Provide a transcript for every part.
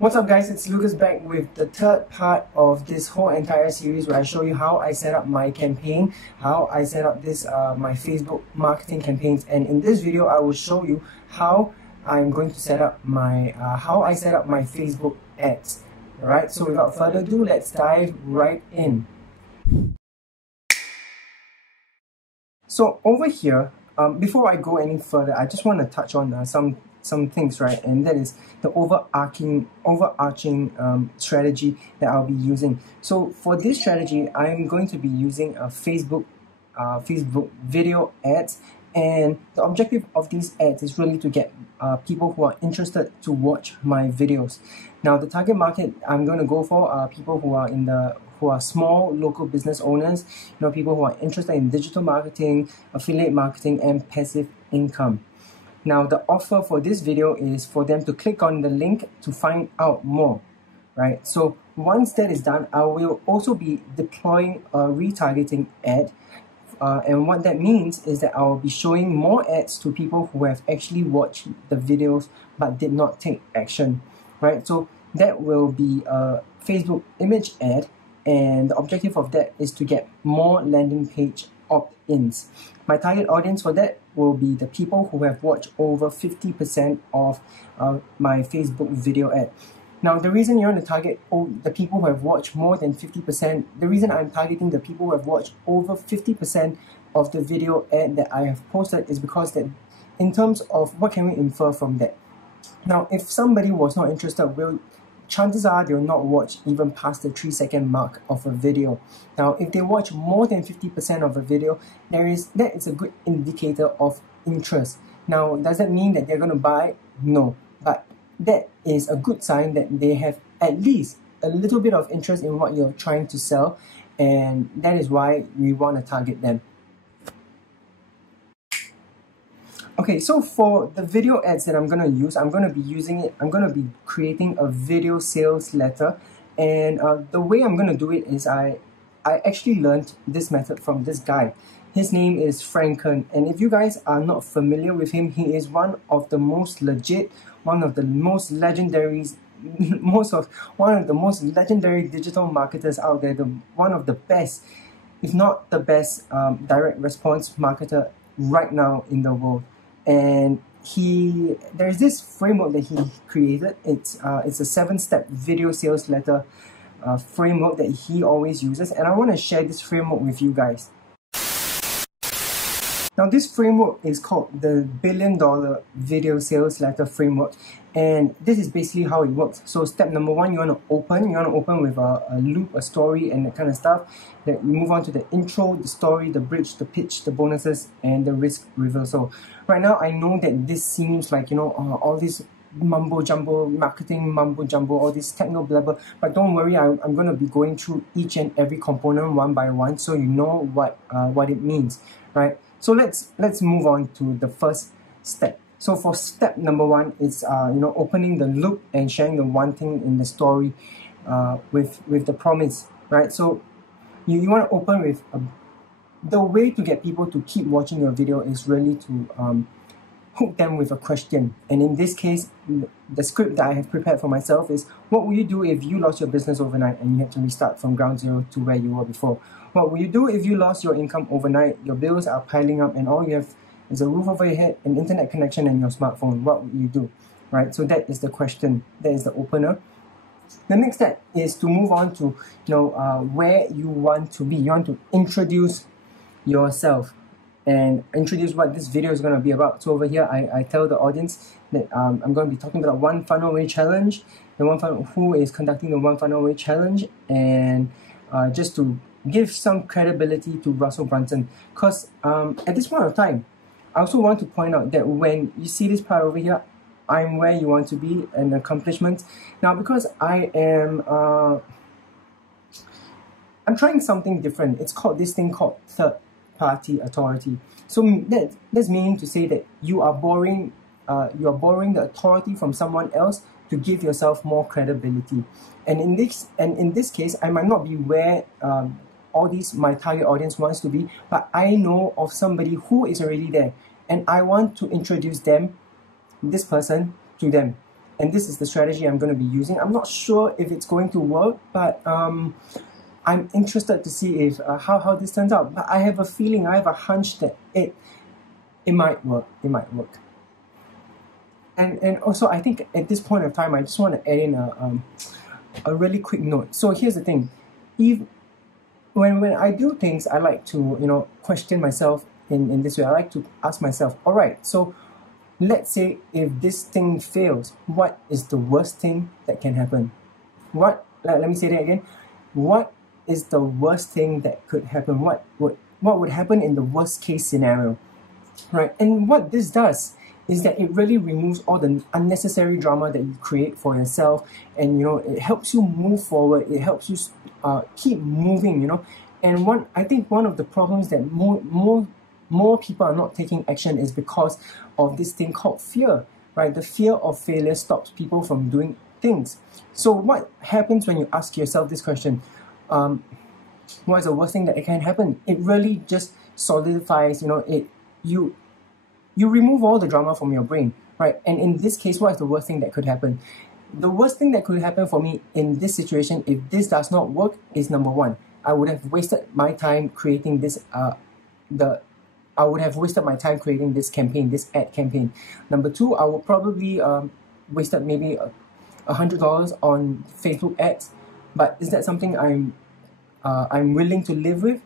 What's up guys, it's Lucas back with the third part of this whole entire series where I show you how I set up my campaign, how I set up this my Facebook marketing campaigns, and in this video I will show you how I'm going to set up my how I set up my Facebook ads. Alright, so without further ado, let's dive right in. So over here, before I go any further, I just want to touch on some things, right? And that is the overarching strategy that I'll be using. So for this strategy, I'm going to be using a Facebook video ads, and the objective of these ads is really to get people who are interested to watch my videos. Now, the target market I'm going to go for are people who are small local business owners, people who are interested in digital marketing, affiliate marketing, and passive income. Now, the offer for this video is for them to click on the link to find out more, right? So once that is done, I will also be deploying a retargeting ad. And what that means is that I will be showing more ads to people who have actually watched the videos but did not take action, right? So that will be a Facebook image ad, and the objective of that is to get more landing page opt-ins. My target audience for that will be the people who have watched over 50% of my Facebook video ad. Now, the reason you want to target the people who have watched more than 50%, the reason I'm targeting the people who have watched over 50% of the video ad that I have posted is because that in terms of what can we infer from that? Now, if somebody was not interested, chances are they will not watch even past the 3-second mark of a video. Now, if they watch more than 50% of a video, that is a good indicator of interest. Now, does that mean that they're going to buy? No, but that is a good sign that they have at least a little bit of interest in what you're trying to sell, and that is why we want to target them. Okay, so for the video ads that I'm going to use, I'm going to be creating a video sales letter, and the way I'm going to do it is I actually learned this method from this guy. His name is Frank Kern, and if you guys are not familiar with him, he is one of the most legit, one of the most legendary digital marketers out there, one of the best, if not the best, direct response marketer right now in the world. And there's this framework that he created. It's a 7-step video sales letter framework that he always uses, and I want to share this framework with you guys. Now, this framework is called the $1 billion video sales letter framework, and this is basically how it works. So step number 1, you want to open with a loop, a story, and that kind of stuff. Then you move on to the intro, the story, the bridge, the pitch, the bonuses, and the risk reversal. Right now, I know that this seems like, all this mumbo jumbo, marketing mumbo jumbo, all this techno blabber, but don't worry, I'm going to be going through each and every component one by one, so you know what it means, right? So let's move on to the first step. So for step number 1, it's opening the loop and sharing the one thing in the story with the promise, right? So you want to open with the way to get people to keep watching your video is really to hook them with a question. And in this case, the script that I have prepared for myself is, what will you do if you lost your business overnight and you had to restart from ground zero to where you were before? What will you do if you lost your income overnight, your bills are piling up, and all you have is a roof over your head, an internet connection, and your smartphone? What will you do? Right? So that is the question. That is the opener. The next step is to move on to where you want to be. You want to introduce yourself and introduce what this video is going to be about. So over here, I tell the audience that I'm going to be talking about One Funnel Away Challenge, who is conducting the One Funnel Away Challenge, and just to give some credibility to Russell Brunson. Because at this point of time, I also want to point out that when you see this part over here, I'm where you want to be, and accomplishments. Now, because I'm trying something different. It's called this thing called third-party authority. So that's meaning to say that you are borrowing the authority from someone else to give yourself more credibility. And in this case, I might not be where my target audience wants to be, but I know of somebody who is already there, and I want to introduce this person to them. and this is the strategy I'm going to be using. I'm not sure if it's going to work, but I'm interested to see if how this turns out. But I have a feeling, I have a hunch that it might work. It might work. And also, I think at this point of time, I just want to add in a really quick note. So here's the thing: when I do things, I like to question myself in this way. I like to ask myself, all right, so let's say if this thing fails, what is the worst thing that can happen? Let me say that again. What is the worst thing that could happen? What would happen in the worst case scenario, right? And what this does is that it really removes all the unnecessary drama that you create for yourself, and it helps you move forward. It helps you keep moving, And I think one of the problems that more people are not taking action is because of this thing called fear, right? The fear of failure stops people from doing things. So what happens when you ask yourself this question? What is the worst thing that can happen? It really just solidifies, you remove all the drama from your brain, right? And in this case, what is the worst thing that could happen? The worst thing that could happen for me in this situation, if this does not work, is number one, I would have wasted my time creating this I would have wasted my time creating this campaign, this ad campaign. Number two, I would probably wasted maybe $100 on Facebook ads. But is that something I'm willing to live with?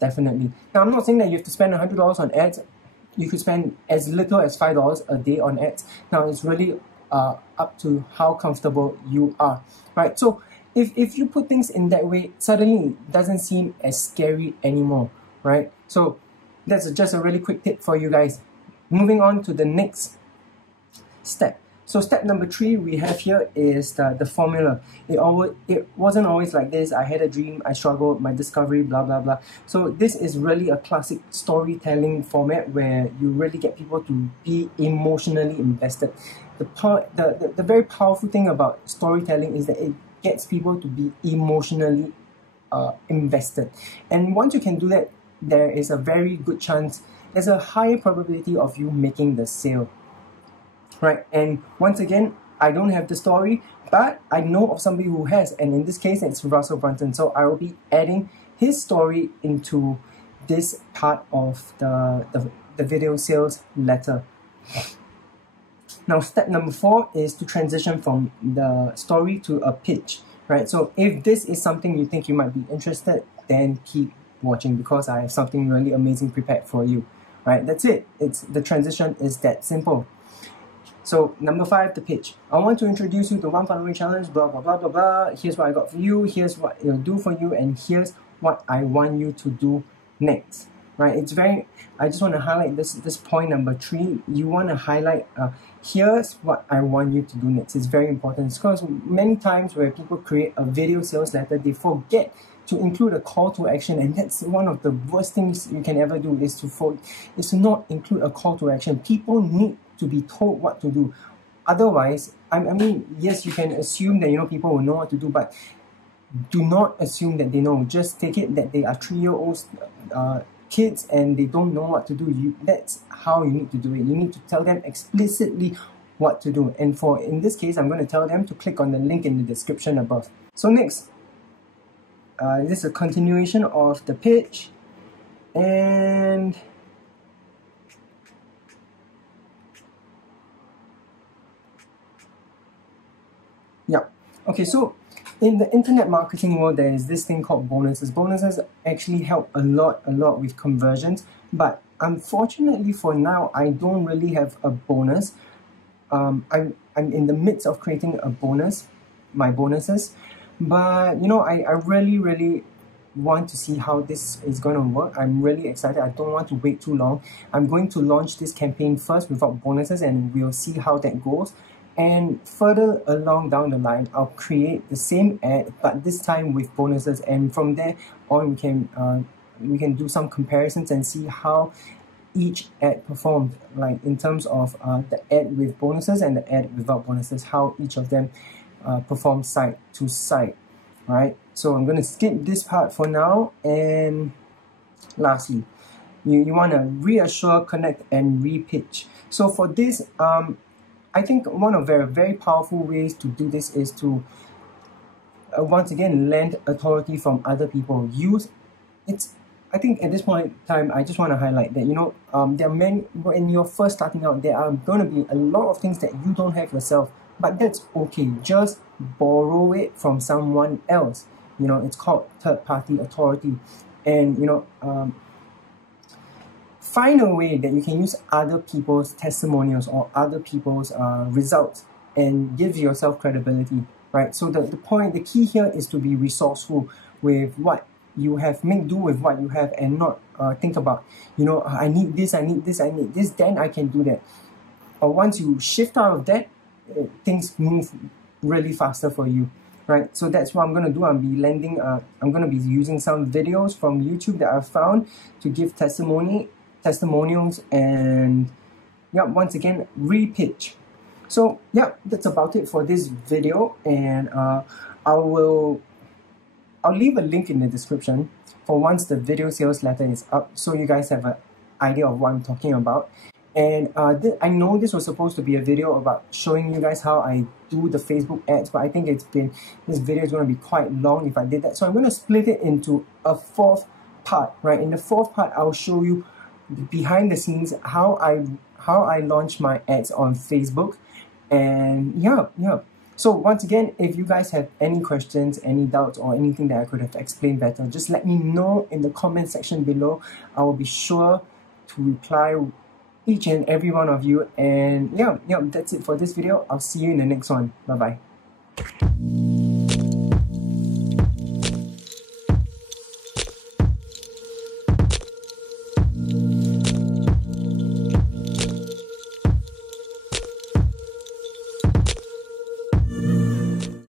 Definitely. Now, I'm not saying that you have to spend $100 on ads. You could spend as little as $5 a day on ads. Now, it's really up to how comfortable you are, right? So if you put things in that way, suddenly it doesn't seem as scary anymore, right? So that's just a really quick tip for you guys. Moving on to the next step. So step number 3 we have here is the formula. It wasn't always like this. I had a dream, I struggled, my discovery, blah blah blah. So this is really a classic storytelling format where you really get people to be emotionally invested. The very powerful thing about storytelling is that it gets people to be emotionally invested. And once you can do that, there is a very good chance, there's a higher probability of you making the sale. Right, and once again, I don't have the story, but I know of somebody who has, and in this case, it's Russell Brunson. So I will be adding his story into this part of the video sales letter. Now, step number 4 is to transition from the story to a pitch. Right, so if this is something you think you might be interested, then keep watching because I have something really amazing prepared for you. Right, that's it. The transition is that simple. So number 5, the pitch. I want to introduce you to one following challenge, blah, blah, blah, blah, blah. Here's what I got for you. Here's what it'll do for you. And here's what I want you to do next. Right? I just want to highlight this point number 3. You want to highlight, here's what I want you to do next. It's very important because many times where people create a video sales letter, they forget to include a call to action, and that's one of the worst things you can ever do is to not include a call to action. People need to be told what to do. Otherwise, I mean, yes, you can assume that people will know what to do, but do not assume that they know. Just take it that they are 3-year-old kids and they don't know what to do. That's how you need to do it. You need to tell them explicitly what to do. And in this case, I'm going to tell them to click on the link in the description above. So next, this is a continuation of the pitch, and yeah. Okay, so in the internet marketing world, there is this thing called bonuses. Bonuses actually help a lot with conversions, but unfortunately for now, I don't really have a bonus. I'm in the midst of creating a bonus, my bonuses, but I really want to see how this is going to work. I'm really excited. I don't want to wait too long. I'm going to launch this campaign first without bonuses, and we'll see how that goes. And further along down the line, I'll create the same ad, but this time with bonuses. And from there on, we can do some comparisons and see how each ad performed, like in terms of the ad with bonuses and the ad without bonuses, how each of them perform side to side. Right? So I'm going to skip this part for now. And lastly, you want to reassure, connect, and repitch. So for this, I think one of very, very powerful ways to do this is to once again lend authority from other people. I think at this point in time, I just want to highlight that, there are many, when you're first starting out, there are going to be a lot of things that you don't have yourself, but that's okay. Just borrow it from someone else. It's called third-party authority. And, find a way that you can use other people's testimonials or other people's results and give yourself credibility, right? So the key here is to be resourceful with what you have. Make do with what you have and not think about, I need this, then I can do that. Or once you shift out of that, things move really faster for you, right? So that's what I'm going to do. I'm going to be using some videos from YouTube that I've found to give testimonials, and yeah, once again, Repitch. So yeah, that's about it for this video, and I'll leave a link in the description for once the video sales letter is up, so you guys have an idea of what I'm talking about. And I know this was supposed to be a video about showing you guys how I do the Facebook ads, but I think this video is going to be quite long if I did that. So I'm going to split it into a fourth part, right? In the fourth part, I'll show you behind the scenes how I launch my ads on Facebook. And yeah. So once again, if you guys have any questions, any doubts, or anything that I could have explained better, just let me know in the comment section below. I will be sure to reply each and every one of you. And yeah, that's it for this video. I'll see you in the next one. Bye bye.